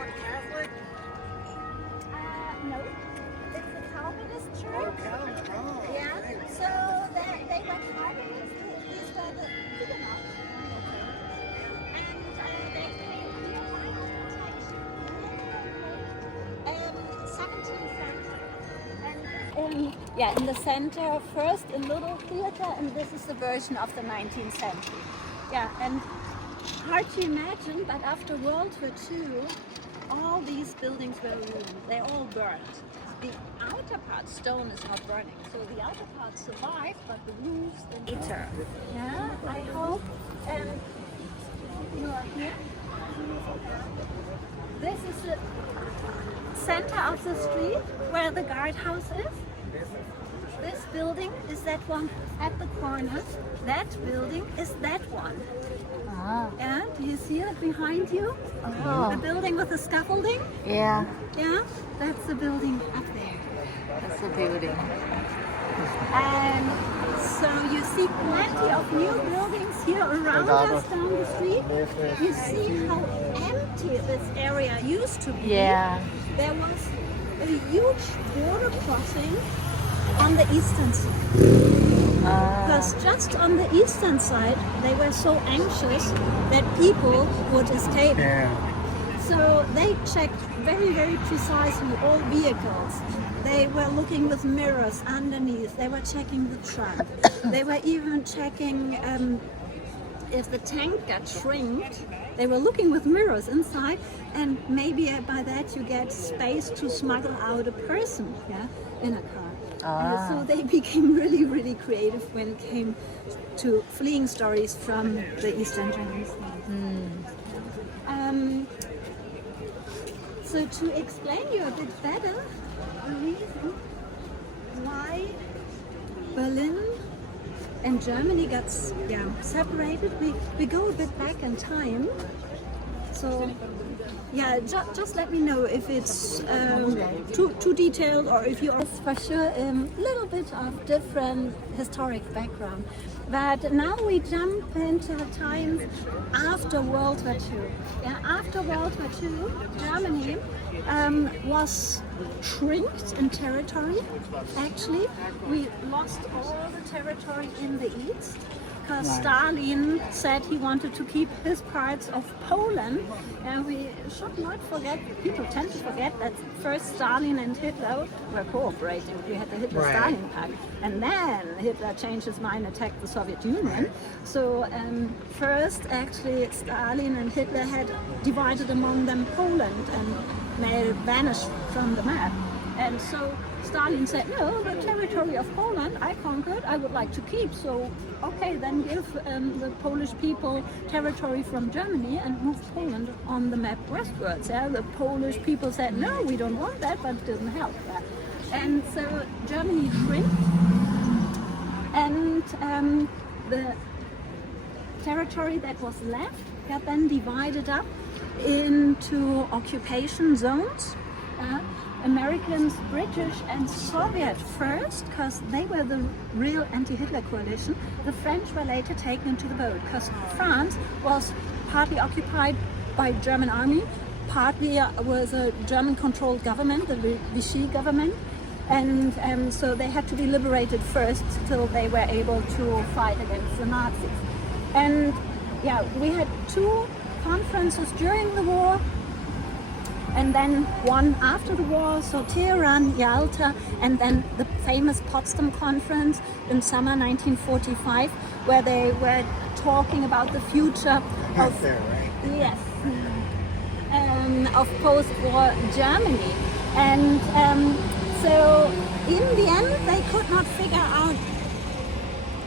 one Catholic? No, it's a Calvinist church. Oh, Calvin. Oh, Yeah, thanks. so they were Calvinists. These were the Huguenots. And they came here by protection in the 17th century. And yeah, in the center, first a little theater, and this is the version of the 19th century. Yeah, and hard to imagine, but after World War II, all these buildings were ruined. They all burned. The outer part, stone, is not burning, so the outer part survived, but the roofs and later. Yeah, I hope you are here. This is the center of the street where the guardhouse is. This building is that one at the corner. That building is that one. Ah. Yeah, do you see it behind you? Oh. The building with the scaffolding? Yeah, Yeah, that's the building up there. that's the building. And so you see plenty of new buildings here around us down the street. You see how empty this area used to be. Yeah. There was a huge border crossing on the eastern side. Because just on the eastern side, they were so anxious that people would escape. Yeah. So they checked very, very precisely all vehicles. They were looking with mirrors underneath. They were checking the trunk. They were even checking if the tank got shrinked. They were looking with mirrors inside, and maybe by that you get space to smuggle out a person, yeah, in a car. So they became really, really creative when it came to fleeing stories from the Eastern German side. So to explain you a bit better, the reason why Berlin and Germany got separated, we go a bit back in time. So yeah, just let me know if it's too detailed or if you are for sure a little bit of different historic background. But now we jump into times after World War II. Yeah, after World War II, Germany was shrinked in territory. Actually, we lost all the territory in the east. Because Stalin said he wanted to keep his parts of Poland, and we should not forget, people tend to forget that first Stalin and Hitler were cooperating. We had the Hitler-Stalin Pact, and then Hitler changed his mind, attacked the Soviet Union. So first actually Stalin and Hitler had divided among them Poland and made it vanish from the map. And so Stalin said, no, the territory of Poland I conquered, I would like to keep. So, okay, then give the Polish people territory from Germany and move Poland on the map westwards. Yeah? The Polish people said, no, we don't want that, but it didn't help. Yeah? And so Germany shrank, and the territory that was left got then divided up into occupation zones. Americans, British and Soviet first, because they were the real anti-Hitler coalition. The French were later taken into the boat, because France was partly occupied by German army, partly was a German-controlled government, the Vichy government, and so they had to be liberated first till they were able to fight against the Nazis. And yeah, we had two conferences during the war, and then one after the war, so Tehran, Yalta, and then the famous Potsdam Conference in summer 1945, where they were talking about the future of yes, of post-war Germany. And so in the end, they could not figure out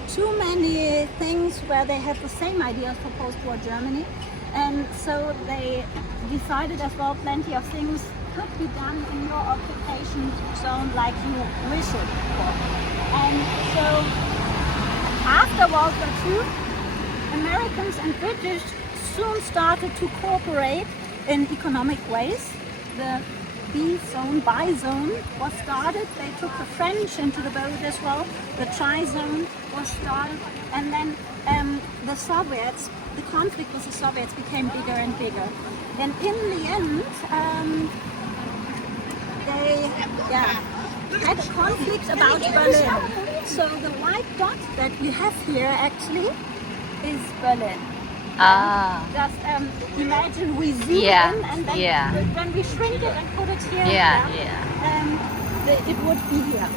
too many things where they had the same ideas for post-war Germany. And so they decided as well plenty of things could be done in your occupation zone like you wish it for. And so after World War II, Americans and British soon started to cooperate in economic ways. The B zone, buy zone was started. They took the French into the boat as well. The Tri zone was started, and then the Soviets the conflict with the Soviets became bigger and bigger. And in the end, they had a conflict about Berlin. So the white dot that we have here actually is Berlin. Ah. Just imagine we zoom Yeah, in and then yeah. when we shrink it and put it here, it would be here.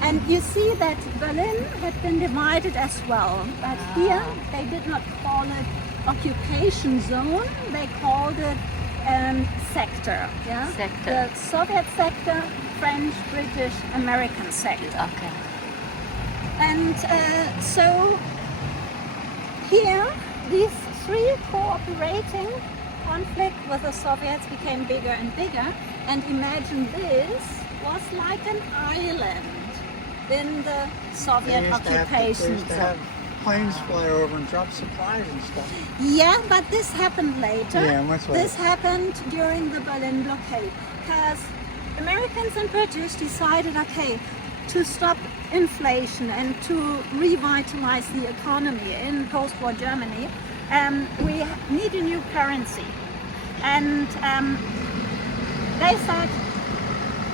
And you see that Berlin had been divided as well. But here they did not call it occupation zone, they called it sector. Yeah? Sector. The Soviet sector, French, British, American sector. Okay. And so here, these three cooperating conflict with the Soviets became bigger and bigger. And imagine this was like an island in the Soviet occupation zone. Planes fly over and drop supplies and stuff. Yeah, but this happened later. Yeah, much later. This happened during the Berlin blockade because Americans and British decided, okay, to stop inflation and to revitalize the economy in post-war Germany, we need a new currency. And they said,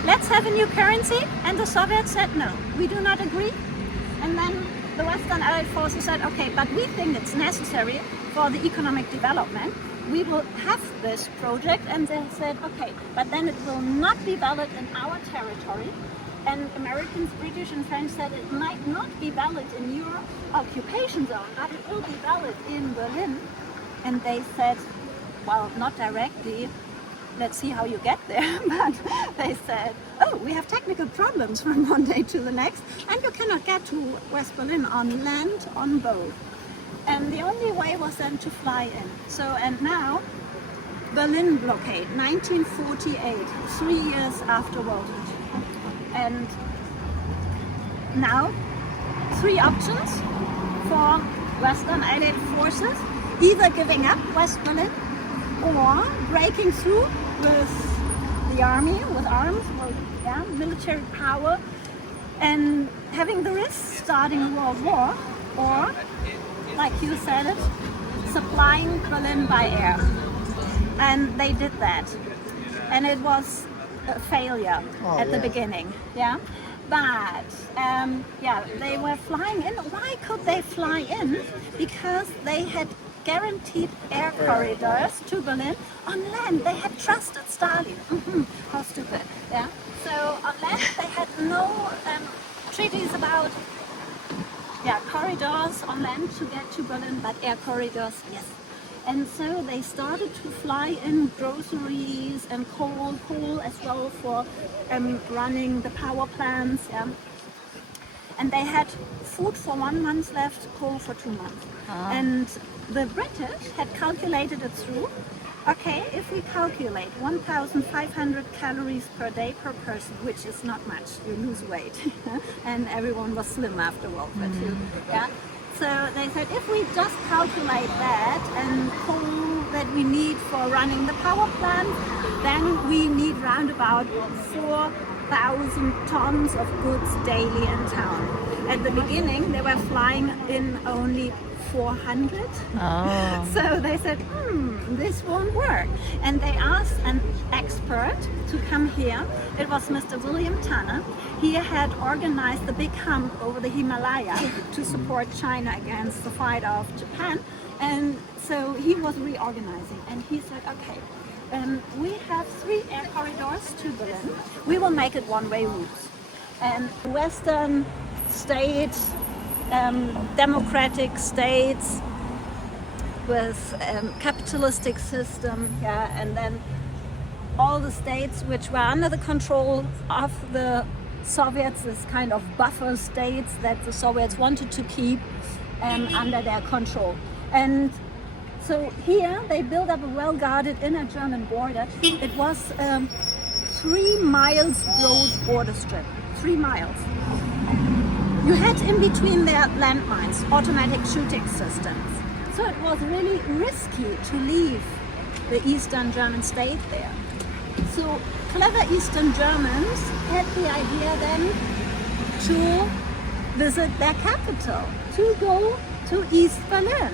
let's have a new currency. And the Soviets said, no, we do not agree. And then the Western Allied forces said, okay, but we think it's necessary for the economic development. We will have this project. And they said, okay, but then it will not be valid in our territory. And Americans, British and French said it might not be valid in your occupation zone, but it will be valid in Berlin. And they said, well, not directly, let's see how you get there. But they said, oh, we have technical problems from one day to the next, and you cannot get to West Berlin on land, on boat. And the only way was then to fly in. So, and now, Berlin blockade, 1948, 3 years after World War II. And now, three options for Western Allied forces: either giving up West Berlin or breaking through with the army, with arms, with military power, and having the risk starting a world war, or, like you said it, supplying Berlin by air. And they did that. And it was a failure at the beginning. Yeah. But they were flying in. Why could they fly in? Because they had guaranteed air corridors to Berlin. On land, they had trusted Stalin. How stupid. Yeah. So on land, they had no treaties about corridors on land to get to Berlin, but air corridors, yes. And so they started to fly in groceries and coal as well for running the power plants. Yeah. And they had food for 1 month left, coal for 2 months. And the British had calculated it through. Okay, if we calculate 1,500 calories per day per person, which is not much, you lose weight. And everyone was slim after World War II. Yeah. So they said, if we just calculate that and coal that we need for running the power plant, then we need round about 4,000 tons of goods daily in town. At the beginning, they were flying in only 400. Oh. So they said, this won't work. And they asked an expert to come here. It was Mr. William Tanner. He had organized the big hump over the Himalaya to support China against the fight of Japan. And so he was reorganizing. And he said, okay, we have 3 air corridors to Berlin. We will make it one-way routes. And Western states, democratic states with capitalistic system, and then all the states which were under the control of the Soviets, this kind of buffer states that the Soviets wanted to keep under their control. And so here they built up a well-guarded inner German border. It was 3 miles broad border strip, 3 miles. You had in between their landmines, automatic shooting systems. So it was really risky to leave the Eastern German state there. So clever Eastern Germans had the idea then to visit their capital, to go to East Berlin.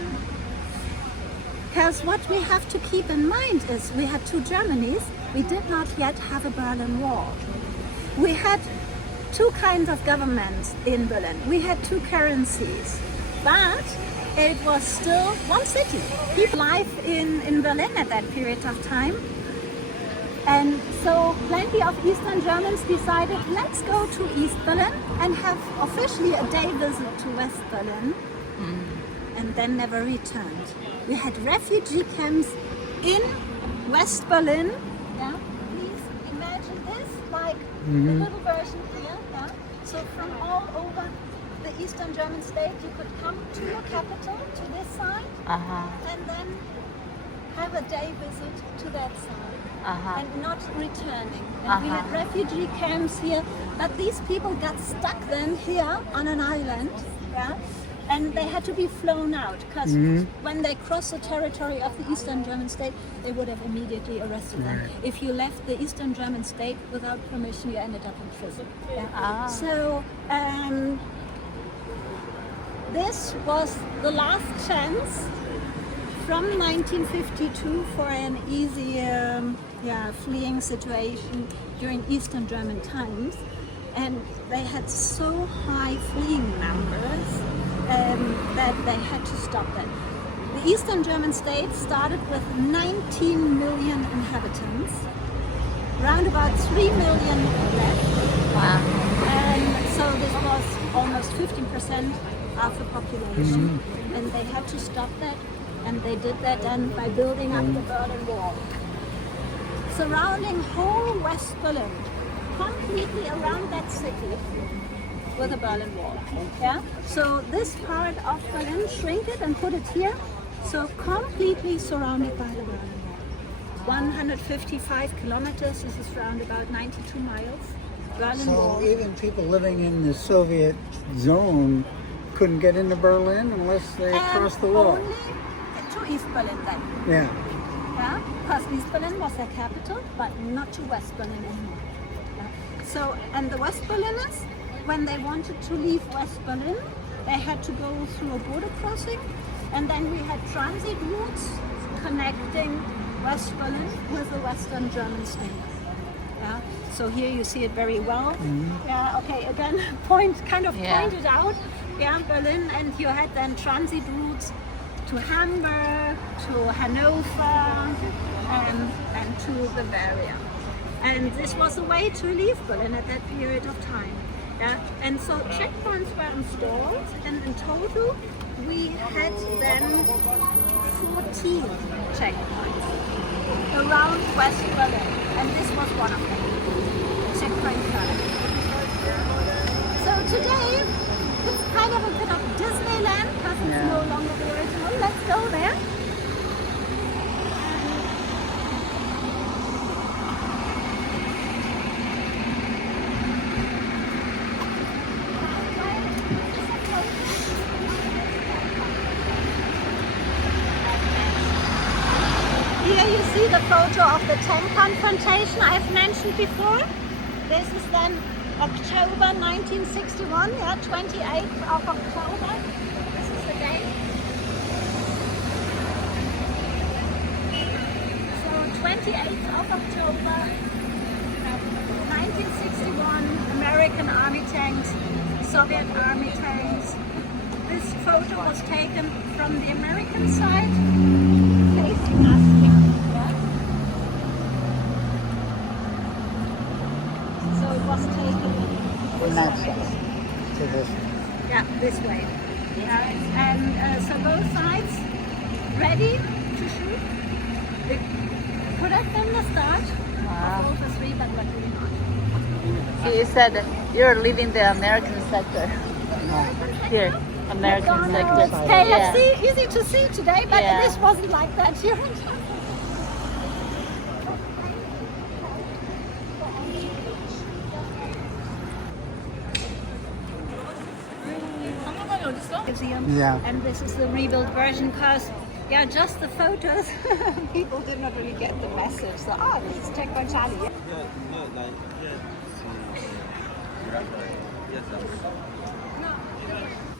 Because what we have to keep in mind is we had two Germanys. We did not yet have a Berlin Wall. We had two kinds of governments in Berlin. We had two currencies, but it was still one city. People live in Berlin at that period of time. And so plenty of Eastern Germans decided, let's go to East Berlin and have officially a day visit to West Berlin, and then never returned. We had refugee camps in West Berlin. Yeah, please imagine this, like the little version here. Yeah? So from all over the Eastern German state, you could come to your capital, to this side, and then have a day visit to that side. And not returning. And we had refugee camps here, but these people got stuck then here on an island, yeah? And they had to be flown out because when they crossed the territory of the Eastern German state, they would have immediately arrested them. If you left the Eastern German state without permission, you ended up in prison. Yeah? So this was the last chance from 1952 for an easy fleeing situation during Eastern German times, and they had so high fleeing numbers that they had to stop that. The Eastern German state started with 19 million inhabitants, round about 3 million left. Wow. And so this was almost 15% of the population, and they had to stop that. And they did that then by building up the Berlin Wall, surrounding whole West Berlin, completely around that city with a Berlin Wall. Yeah. So this part of Berlin, shrink it and put it here. So completely surrounded by the Berlin Wall. 155 kilometers. This is around about 92 miles. Berlin Wall. So even people living in the Soviet zone couldn't get into Berlin unless they crossed the wall. Only to East Berlin then. Yeah. Yeah, because East Berlin was their capital, but not to West Berlin anymore. Yeah. So, and the West Berliners, when they wanted to leave West Berlin, they had to go through a border crossing, and then we had transit routes connecting West Berlin with the Western German states. Yeah. So here you see it very well. Yeah. Okay. Again, pointed out. Yeah, Berlin, and you had then transit routes to Hamburg, to Hanover, and to Bavaria. And this was a way to leave Berlin at that period of time. Yeah? And so checkpoints were installed, and in total we had then 14 checkpoints around West Berlin, and this was one of them, checkpoint 5. So today it's kind of a bit of Disneyland because it's no longer the original. Let's go there. Here you see the photo of the tank confrontation I've mentioned before. This is then October 1961, 28th of October. This is the date. So 28th of October 1961, American Army tanks, Soviet Army tanks. This photo was taken from the American side, facing us here. So it was taken From that side to this. yeah, this way. And so both sides ready to shoot. We could have been the start of all the three, but luckily not. So you said you're leaving the American sector. Here, American sector. McDonald's, KFC, easy to see today, but Yeah. this wasn't like that here. Museum. Yeah. And this is the rebuilt version because, just the photos, people did not really get the message. So, it's Checkpoint Charlie.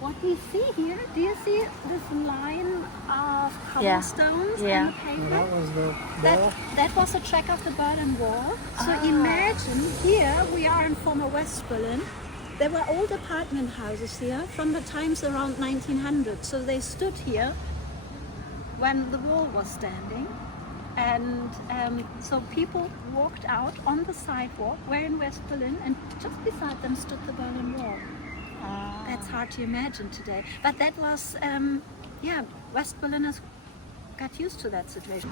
what we see here, do you see this line of Yeah. cobblestones Yeah. and the And paper? that was the That, wall. that was a track of the Berlin Wall. So Ah. imagine here we are in former West Berlin. There were old apartment houses here from the times around 1900. So they stood here when the wall was standing. And so people walked out on the sidewalk. We're in West Berlin, and just beside them stood the Berlin Wall. That's hard to imagine today. But that was, West Berliners got used to that situation.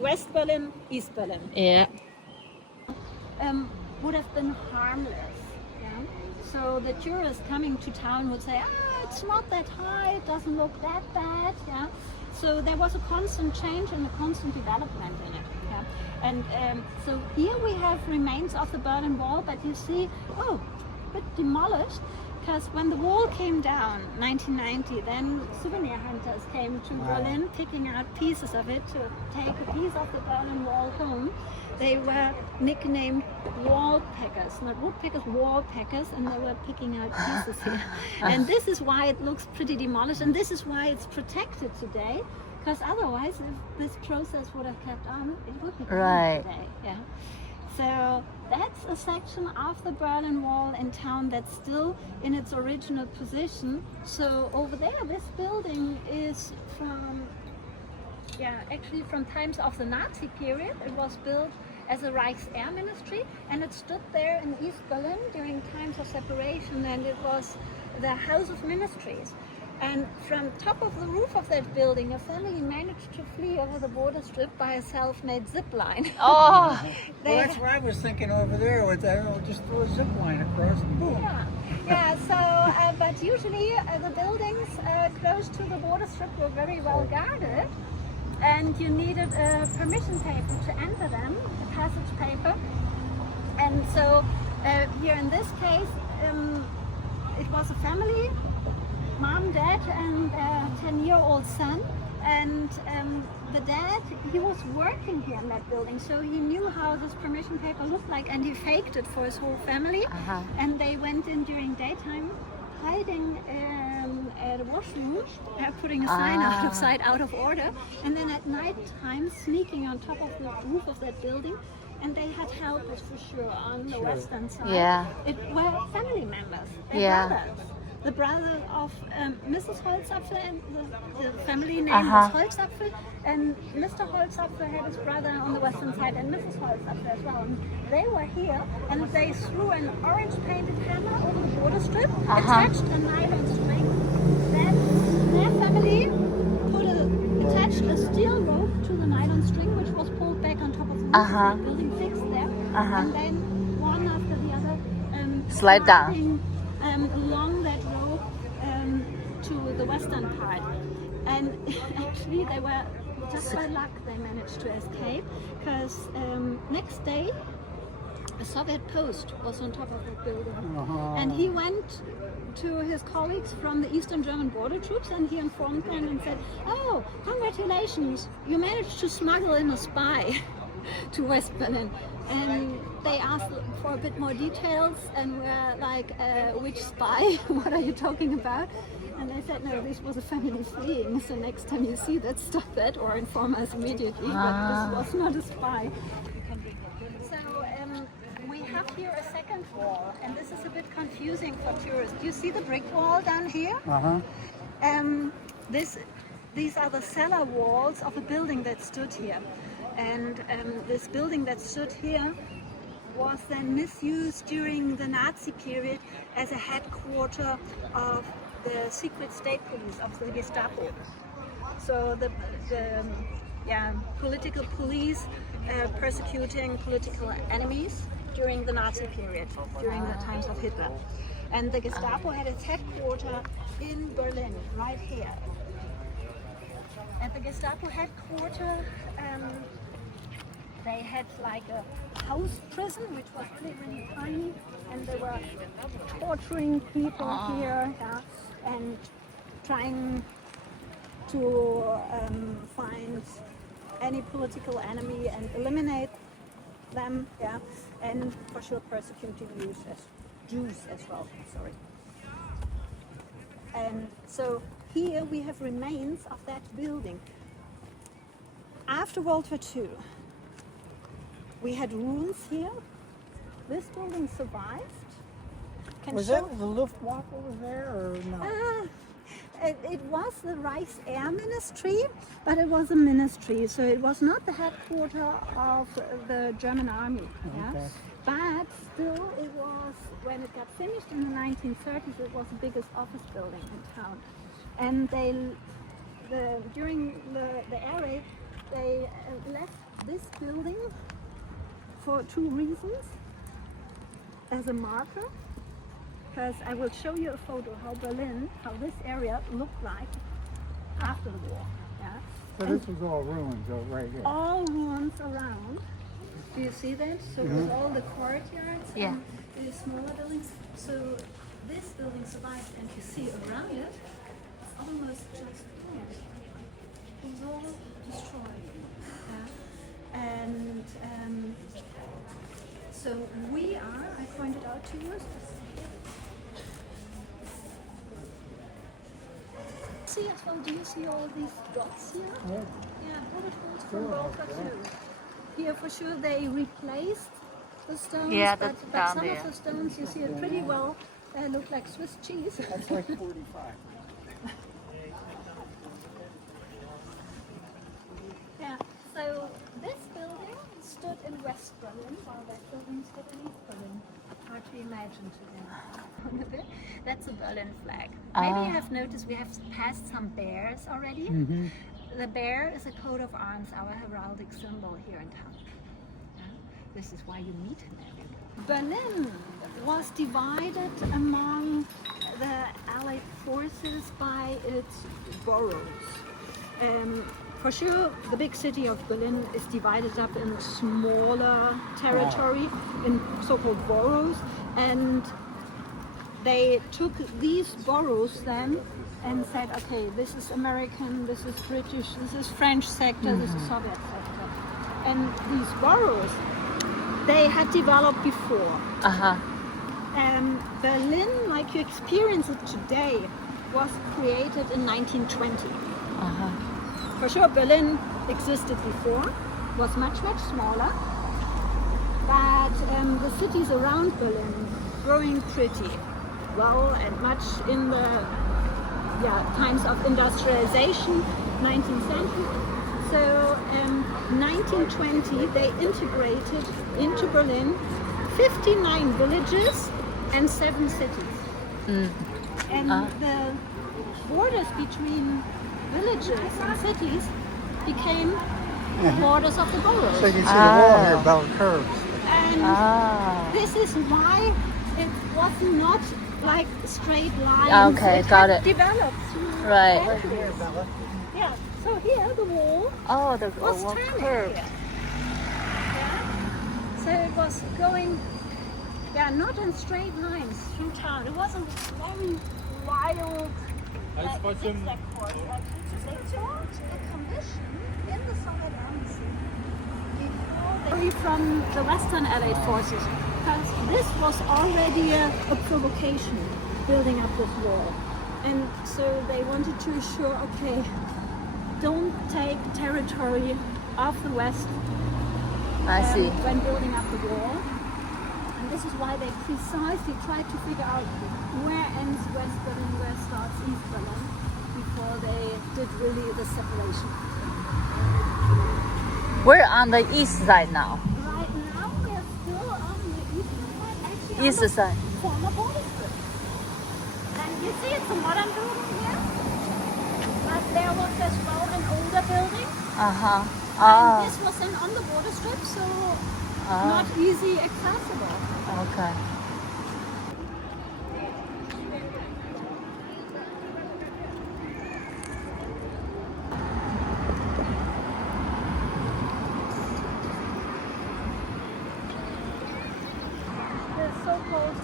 West Berlin, East Berlin Yeah. would have been harmless. Yeah? So the tourists coming to town would say, it's not that high, it doesn't look that bad. Yeah? So there was a constant change and a constant development in it. Yeah? And so here we have remains of the Berlin Wall, but you see, a bit demolished. Because when the wall came down, 1990, then souvenir hunters came to Berlin, picking out pieces of it to take a piece of the Berlin Wall home. They were nicknamed wall packers, not woodpeckers, wall packers, and they were picking out pieces here. And this is why it looks pretty demolished, and this is why it's protected today. Because otherwise, if this process would have kept on, it would be gone Right. today. Yeah. So that's a section of the Berlin Wall in town that's still in its original position. So over there, this building is from, actually from times of the Nazi period. It was built as a Reichsair ministry, and it stood there in East Berlin during times of separation, and it was the House of Ministries. And from top of the roof of that building, a family managed to flee over the border strip by a self-made zip line. Oh. They- Well, that's what I was thinking over there with that. Just throw a zip line across and boom. Yeah. So, but usually the buildings close to the border strip were very well guarded, and you needed a permission paper to enter them, a passage paper. And so here in this case, it was a family, mom, dad, and a 10-year-old son. And the dad, he was working here in that building, so he knew how this permission paper looked like, and he faked it for his whole family. And they went in during daytime, hiding at a washroom, putting a sign out of sight, out of order, and then at night time sneaking on top of the roof of that building. And they had helpers for sure on the western side. Yeah. It were family members, their Yeah. brothers. The brother of Mrs. Holzapfel, and the family name was Holzapfel, and Mr. Holzapfel had his brother on the western side, and Mrs. Holzapfel as well. And they were here, and they threw an orange painted hammer over the border strip, attached a nylon string. Then their family attached a steel rope to the nylon string, which was pulled back on top of the roof of the building, fixed there, and then one after the other Slide down. sliding, along that road to the western part. And actually they were, just by luck, they managed to escape, because next day a Soviet post was on top of that building. And he went to his colleagues from the Eastern German border troops, and he informed them and said, "Oh, congratulations, you managed to smuggle in a spy to West Berlin." And they asked for a bit more details, and were like, which spy? What are you talking about? And they said, no, this was a family fleeing, so next time you see that, stop that or inform us immediately. But this was not a spy. So we have here a second wall, and this is a bit confusing for tourists. Do you see the brick wall down here? These are the cellar walls of a building that stood here. And this building that stood here was then misused during the Nazi period as a headquarter of the secret state police, of the Gestapo. So the political police persecuting political enemies during the Nazi period, during the times of Hitler. And the Gestapo had its headquarter in Berlin, right here. At the Gestapo headquarter, they had like a house prison, which was really, really tiny, and they were torturing people here, and trying to find any political enemy and eliminate them, yeah, and for sure persecuting Jews as well. Sorry. And so here we have remains of that building. After World War II, we had ruins here. This building survived. Was that the Luftwaffe was there or no? It was the Reichsair Ministry, but it was a ministry, so it was not the headquarters of the German army. Yeah? Okay. But still, it was, when it got finished in the 1930s, it was the biggest office building in town. And during the air raid, they left this building for two reasons. As a marker, because I will show you a photo how this area looked like after the war. Yeah? So this was all ruins right here. All ruins around. Do you see that? So with all the courtyards Yeah. and the smaller buildings. So this building survived, and you see around it, it's almost just ruins. It was all destroyed. Yeah? And so we are, I pointed out to you, see as well, do you see all these dots here? Yeah. Yeah, bullet holes from World War II. Here for sure they replaced the stones, Yeah, but that's down some there. of the stones you see it pretty well, they look like Swiss cheese. That's like 45. Yeah, so this building stood in West Berlin, while that building stood in East Berlin. Hard to imagine today. That's a Berlin flag. Maybe you have noticed we have passed some bears already. Mm-hmm. The bear is a coat of arms, our heraldic symbol here in town. Yeah? This is why you meet him everywhere. Berlin was divided among the Allied forces by its boroughs. For sure, the big city of Berlin is divided up in smaller territory, in so-called boroughs, and they took these boroughs then and said, okay, this is American, this is British, this is French sector, this is Soviet sector. And these boroughs, they had developed before. Berlin, like you experience it today, was created in 1920. For sure, Berlin existed before, was much, much smaller, but the cities around Berlin growing pretty well and much in the times of industrialization, 19th century. So 1920, they integrated into Berlin 59 villages and 7 cities. And the borders between villages and cities became borders of the boroughs. So you can see the wall here, bell curves. And this is why it was not like straight lines. Okay, it got had it. developed through Right. centuries. Yeah. So here the wall Oh, the was wall turning curved. here. Yeah. So it was going, not in straight lines through town. It wasn't very wild zigzag course. Like they took the condition in the Soviet army before they from the Western Allied forces, because this was already a provocation, building up this wall. And so they wanted to assure, okay, don't take territory of the West when building up the wall. And this is why they precisely tried to figure out where ends West Berlin, where starts East Berlin, before they did really the separation. We're on the east side now. Right now we're still on the eastern side, actually East on the side. former border strip. And you see it's a modern building here, but there was as well an older building. And this was then on the border strip, so not easy accessible. Okay. The so-called,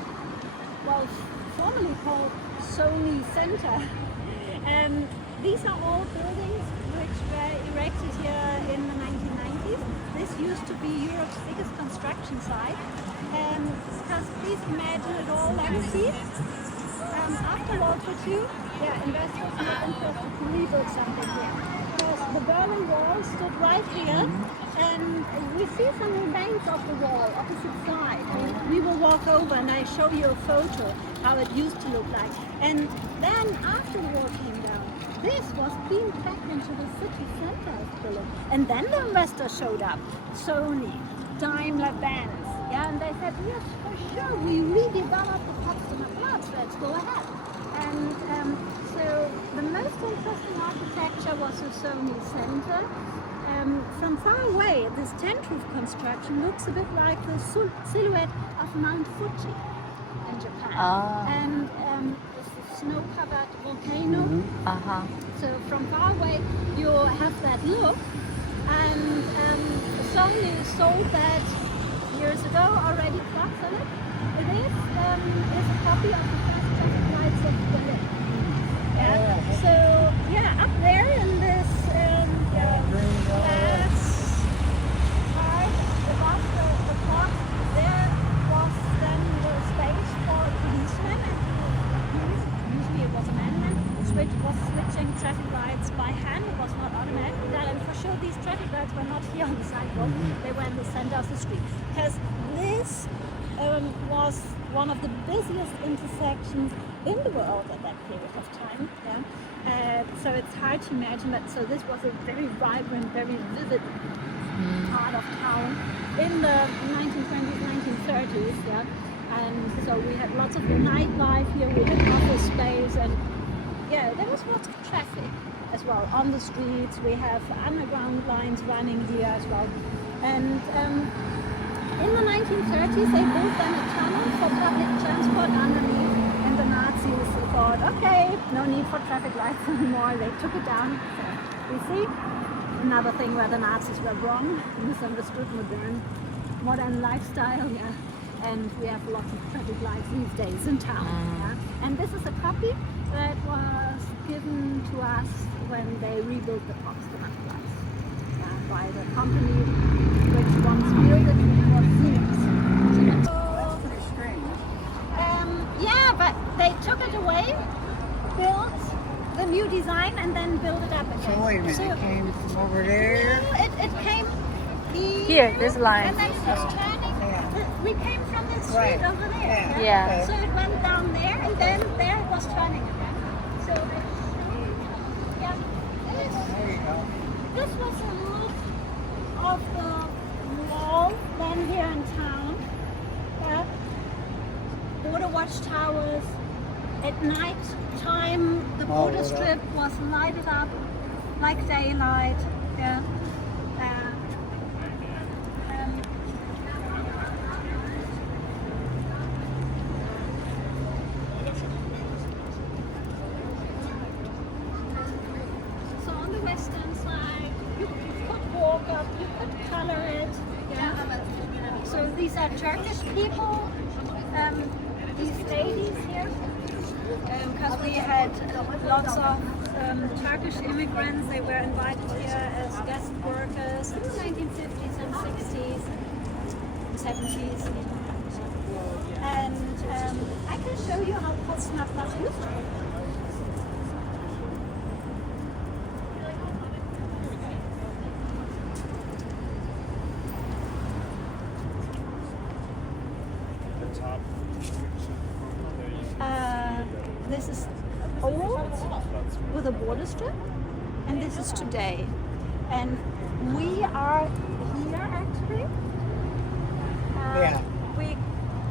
formerly called Sony Center. These are all buildings which were erected here in the 1990s. this used to be Europe's biggest construction site. Because please imagine it all legacy. After World War II, investors were interested to rebuild something here. Because the Berlin Wall stood right here, and we see some remains of the wall, opposite side. We will walk over and I show you a photo how it used to look like. And then after the wall came down, this was being packed into the city center of Berlin. And then the investors showed up, Sony, Daimler-Benz, and they said, yes, for sure, we redeveloped the Potsdamer Platz, let's go ahead. And so the most interesting architecture was the Sony Center. From far away, this tent roof construction looks a bit like the silhouette of Mount Fuji in Japan. And snow-covered volcano. So from far away, you have that look. And Sony sold that years ago already. It is a copy of the first traffic lights of Berlin. So up there in this glass part above the clock, there was then the space for a policeman, and usually it was a man was switching traffic lights by hand. It was not automatic. And for sure these traffic lights were not here on the sidewalk, they were in the center of the street. Because this was one of the busiest intersections in the world at that period of time. So it's hard to imagine, but so this was a very vibrant, very vivid part of town in the 1920s, 1930s. And so we had lots of nightlife here, we had office space, and there was lots of traffic as well on the streets. We have underground lines running here as well. And in the 1930s, they built then a tunnel for public transport underneath, and the Nazis thought, okay, no need for traffic lights anymore. They took it down. So we see another thing where the Nazis were wrong, misunderstood modern lifestyle. And we have lots of traffic lights these days in town. And this is a copy that was given to us when they rebuilt the Potsdamer Platz by the company which once built it, which was Siemens. That's pretty strange. But they took it away, built the new design, and then built it up again. So wait a minute, it came from over there? It came Here, this line. and then it was turning. We came from the street over there. Yeah. So it went down there, and then there it was turning again. So There you go. this was a look of the wall then here in town. Border watchtowers. At night time, the border strip was lighted up like daylight. So on the western side, you could walk up, you could color it. So these are Turkish people. These ladies here, because we had lots of Turkish immigrants. They were invited here as guest workers in the 1950s and 60s, 70s. And I can show you how Potsdamer Platz used to be. This is old with a border strip, and this is today. And we are here actually. We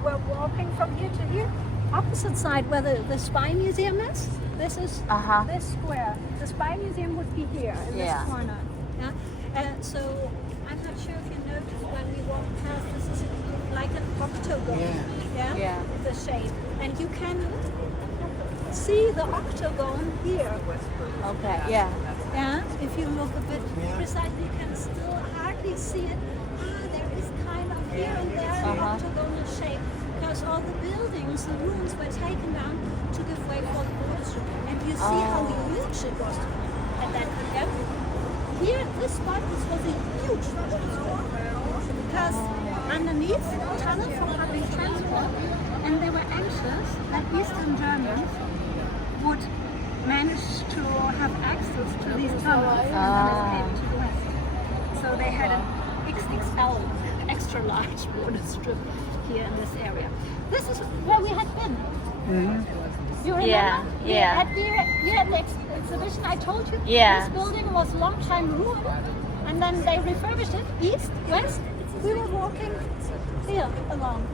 were walking from here to here. Opposite side where the Spy Museum is. This is this square. The Spy Museum would be here in this corner. So I'm not sure if you noticed when we walked past. This is like an octagon. The shape, and you can see the octagon here. If you look a bit precisely, you can still hardly see it. There is kind of here and there an octagonal shape, because all the buildings, the rooms were taken down to give way for the border strip. And you see how huge it was at that time. Here, this spot, this was a huge border strip. because underneath tunnel for public transport, and they were anxious that Eastern Germans would manage to have access to these tunnels and escape to the west. So they had an XXL, extra large border strip here in this area. This is where we had been. You remember? Yeah. We had the exhibition. I told you Yeah. this building was long time ruined, and then they refurbished it east, west. We were walking here along.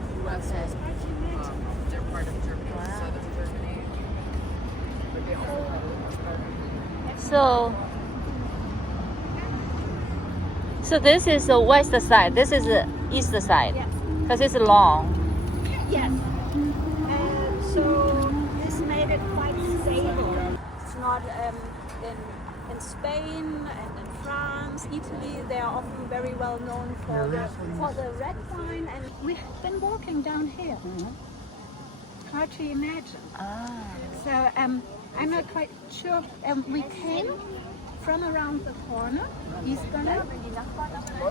So this is the west side. This is the east side. Yes. Because it's long. Yes. And so this made it quite stable. It's not in Spain and in France, Italy. They are often very well known for the red wine. And we have been walking down here. Hard to imagine. So I'm not quite sure. We came from around the corner, East Berlin.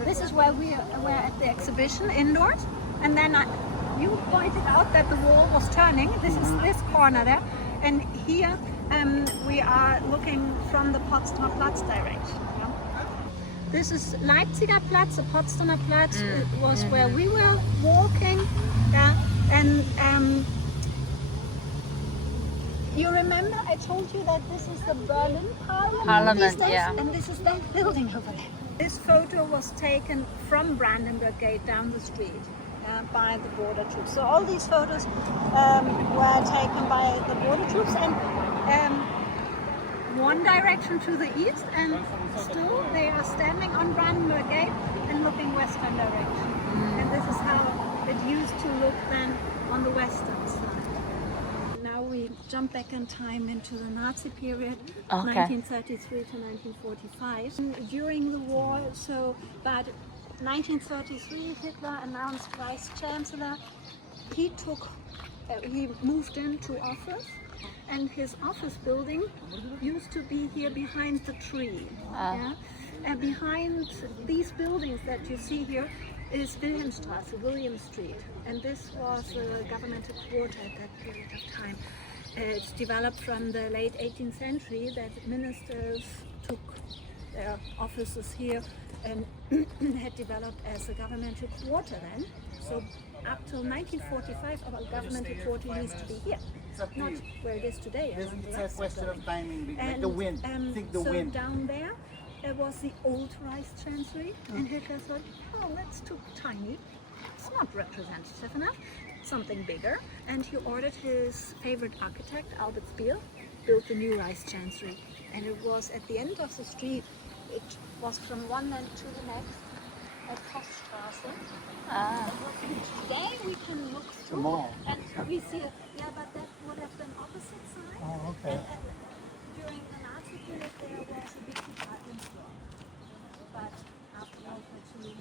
This is where we were at the exhibition indoors, and then you pointed out that the wall was turning. This is this corner there, and here we are looking from the Potsdamer Platz direction. This is Leipziger Platz, the Potsdamer Platz was where we were walking, and you remember I told you that this is the Berlin Parliament these days, and this is that building over there. This photo was taken from Brandenburg Gate down the street by the border troops. So all these photos were taken by the border troops, and one direction to the east, and still they are standing on Brandenburg Gate and looking western direction. And this is how it used to look then on the western side. Now we jump back in time into the Nazi period, 1933 to 1945. And during the war, but 1933 Hitler announced Vice Chancellor. He moved into office, and his office building used to be here behind the tree. And behind these buildings that you see here is Wilhelmstrasse, William Street, and this was a governmental quarter at that period of time. It's developed from the late 18th century that ministers took their offices here and had developed as a governmental quarter then. So up till 1945 our governmental quarter used to be here, not where it is today. It's a question of timing, like And the wind. Think the so wind. down there was the old Reichschancellery, and Hitler thought, oh, that's too tiny. It's not representative enough. Something bigger. And he ordered his favorite architect, Albert Speer, built the new Reichschancellery. And it was at the end of the street. It was from one end to the next at Poststraße. Today we can look through mall. and we see, but that would have been opposite side. Oh, okay. And during the Nazi period there was a big department store. But after World War II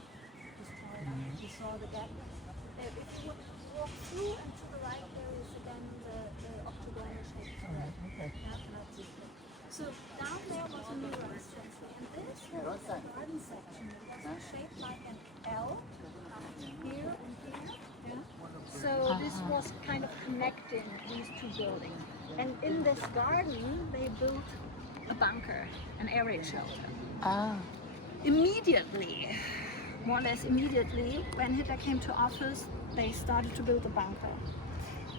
destroyed, we saw the gap. If you would walk through and to the right there is again the octagonal shape. Nazi. So down there was a new Reichschancellery, and this was the garden section. It was shaped like an L, here and here. So this was kind of connecting these two buildings. And in this garden, they built a bunker, an air raid shelter. Immediately, more or less immediately, when Hitler came to office, they started to build a bunker.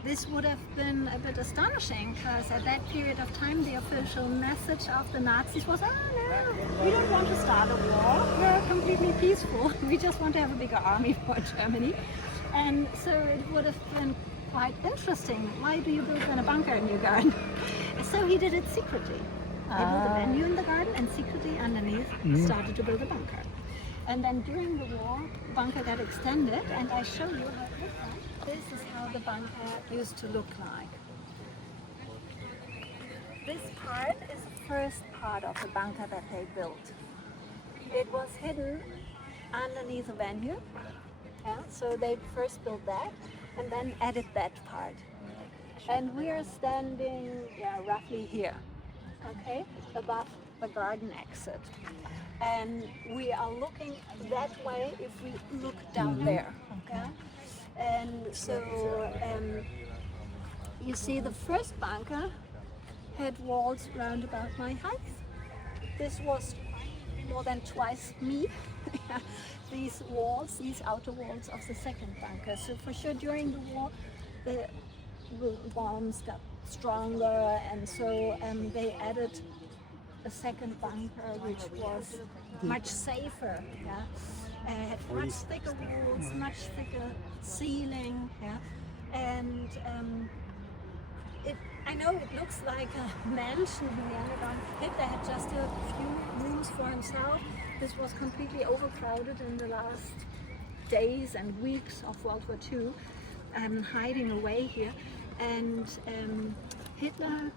This would have been a bit astonishing because at that period of time the official message of the Nazis was, oh no, we don't want to start a war, we're completely peaceful, we just want to have a bigger army for Germany. And so it would have been quite interesting. Why do you build then a bunker in your garden? So he did it secretly. They built a venue in the garden and secretly underneath started to build a bunker. And then during the war, the bunker got extended, and I show you how it looked like. This is how the bunker used to look like. This part is the first part of the bunker that they built. It was hidden underneath a venue. So they first built that and then added that part. And we are standing roughly here, okay, above the garden exit. And we are looking that way if we look down there. Okay? And so you see the first bunker had walls round about my height. This was more than twice me. These walls, these outer walls of the second bunker. So for sure during the war, the bombs got stronger, and so they added a second bunker, which was much safer. Yeah, had much thicker walls, much thicker ceiling. Yeah, and I know it looks like a mansion here, but Hitler had just a few rooms for himself. This was completely overcrowded in the last days and weeks of World War II, hiding away here. And Hitler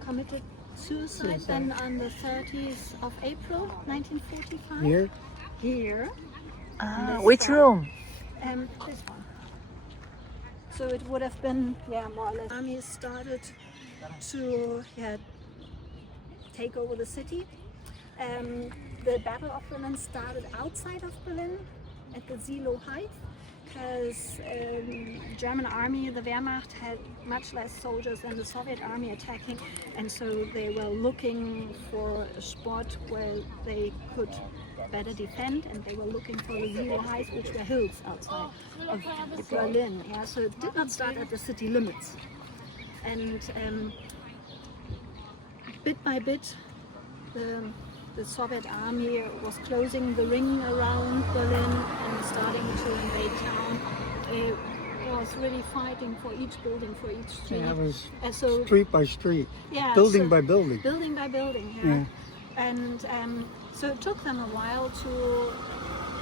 committed suicide then on the 30th of April 1945. Here? Here. Which room? This one. So it would have been, more or less. Army started to take over the city. The Battle of Berlin started outside of Berlin at the Seelow Height, because German army, the Wehrmacht, had much less soldiers than the Soviet army attacking, and so they were looking for a spot where they could better defend, and they were looking for the Seelow Heights, which were hills outside of Berlin. Yeah, so it did not start at the city limits, and bit by bit, the Soviet army was closing the ring around Berlin and starting to invade town. It was really fighting for each building, for each street. Yeah, it was so, street by street, yeah, building so, by building. Building by building, Yeah. And so it took them a while to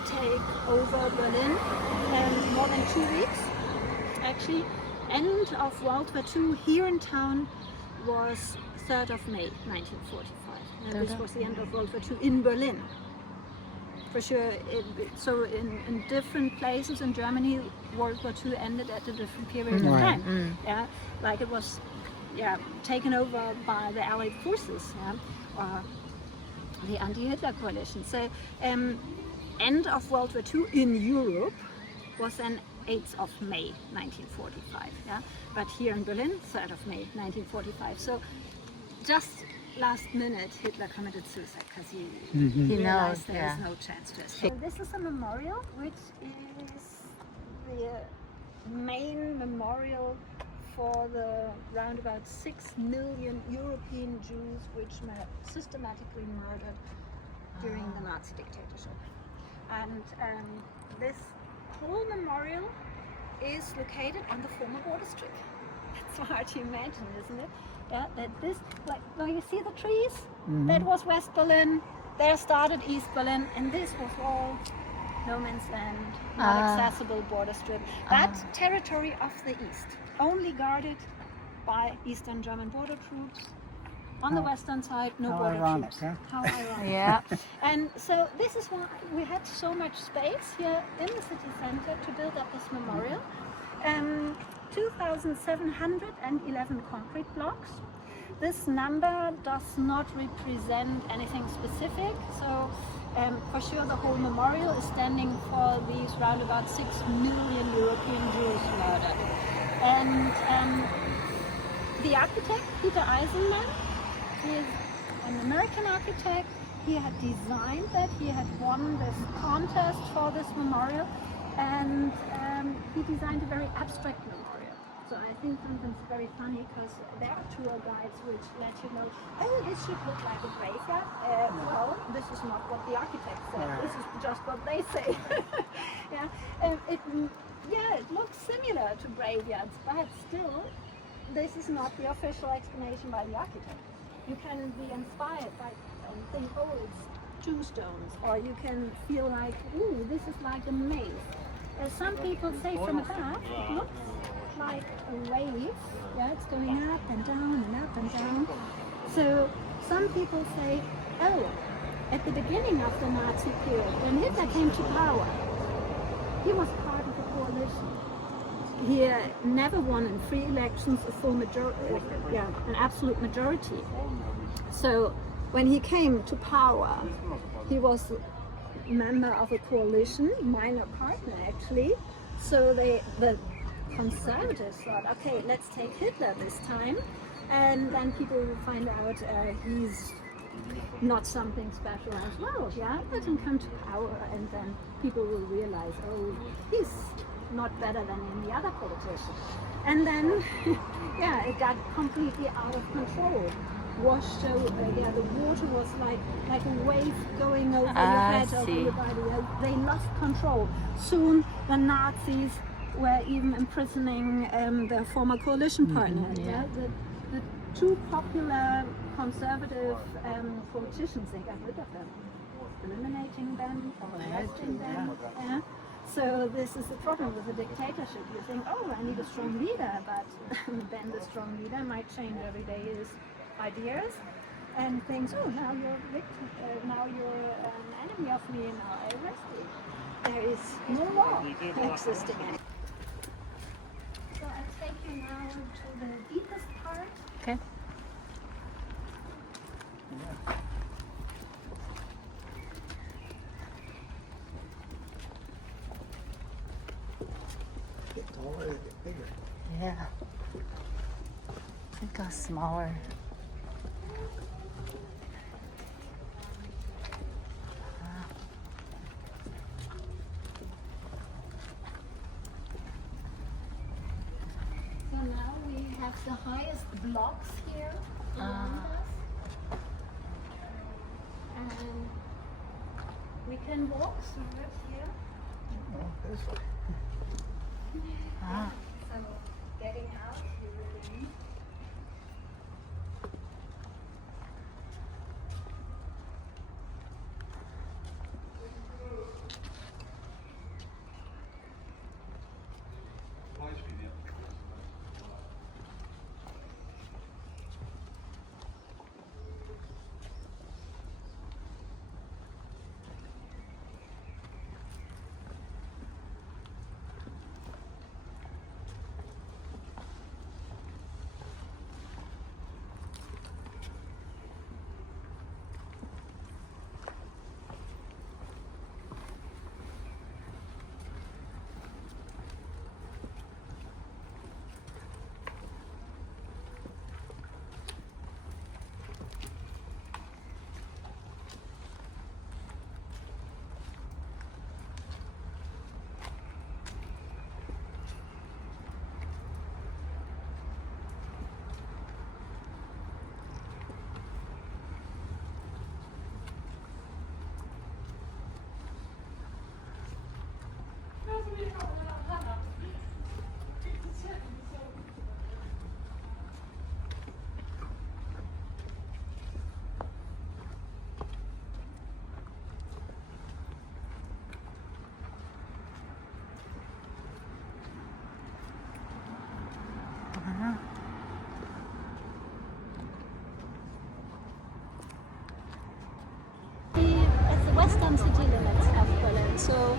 take over Berlin, and more than 2 weeks. Actually, end of World War II here in town was 3rd of May 1945. And this was the end of World War II in Berlin. For sure, so in different places in Germany, World War II ended at a different period of time. Yeah, like it was, taken over by the Allied forces, or the anti-Hitler coalition. So, end of World War II in Europe was then 8th of May 1945. Yeah, but here in Berlin, 3rd of May 1945. So, just last minute, Hitler committed suicide because he realized there is no chance to escape. So this is a memorial, which is the main memorial for the round about 6 million European Jews which were systematically murdered during the Nazi dictatorship. And this whole memorial is located on the former border strip. It's hard to imagine, isn't it? Yeah, that this, like, now you see the trees? That was West Berlin, there started East Berlin, and this was all no man's land, not accessible border strip. That territory of the East, only guarded by Eastern German border troops. On the western side, no border ironic, troops. huh? How ironic. Yeah. And so this is why we had so much space here in the city center to build up this memorial. 2,711 concrete blocks. This number does not represent anything specific, so for sure the whole memorial is standing for these round about 6 million European Jews murdered. And the architect, Peter Eisenman, he is an American architect. He had designed that, he had won this contest for this memorial, and he designed a very abstract memorial. So I think something's very funny because there are tour guides which let you know, oh, this should look like a graveyard. Well, this is not what the architect said. This is just what they say. It looks similar to graveyards, but still, this is not the official explanation by the architect. You can be inspired by and think, oh, it's tombstones, or you can feel like, ooh, this is like a maze. Some people say from above, it looks like a wave, it's going up and down and up and down. So some people say, oh, at the beginning of the Nazi period, when Hitler came to power, he was part of a coalition. He never won in free elections a full majority, an absolute majority. So when he came to power, he was a member of a coalition, minor partner actually. So the conservatives thought, okay, let's take Hitler this time, and then people will find out he's not something special as well. Yeah, let him come to power, and then people will realize, oh, he's not better than any other politician. And then, yeah, it got completely out of control. Washed over, the water was like a wave going over your head, over your body. They lost control. Soon the Nazis were even imprisoning their former coalition partner. Yeah. The two popular conservative politicians, they got rid of them, eliminating them or arresting them. Yeah. So this is the problem with a dictatorship. You think, oh, I need a strong leader, but then the strong leader might change every day his ideas and thinks, oh, now you're a victim, now you're an enemy of me, now I arrest you. There is no law existing anymore. So I'll take you now to the deepest part. Okay. Get taller, they get bigger. Yeah. It got smaller. So now we have the highest blocks here around us. And we can walk through it here. Oh, this way. Ah. So getting out, you really need. It's the western city limits of Berlin. So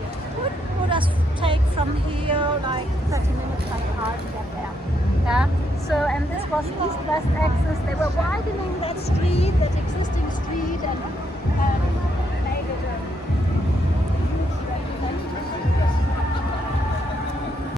would us take from here like 30 minutes by car to get there. Yeah. So and this was east-west axis. They were widening that street, that existing street, and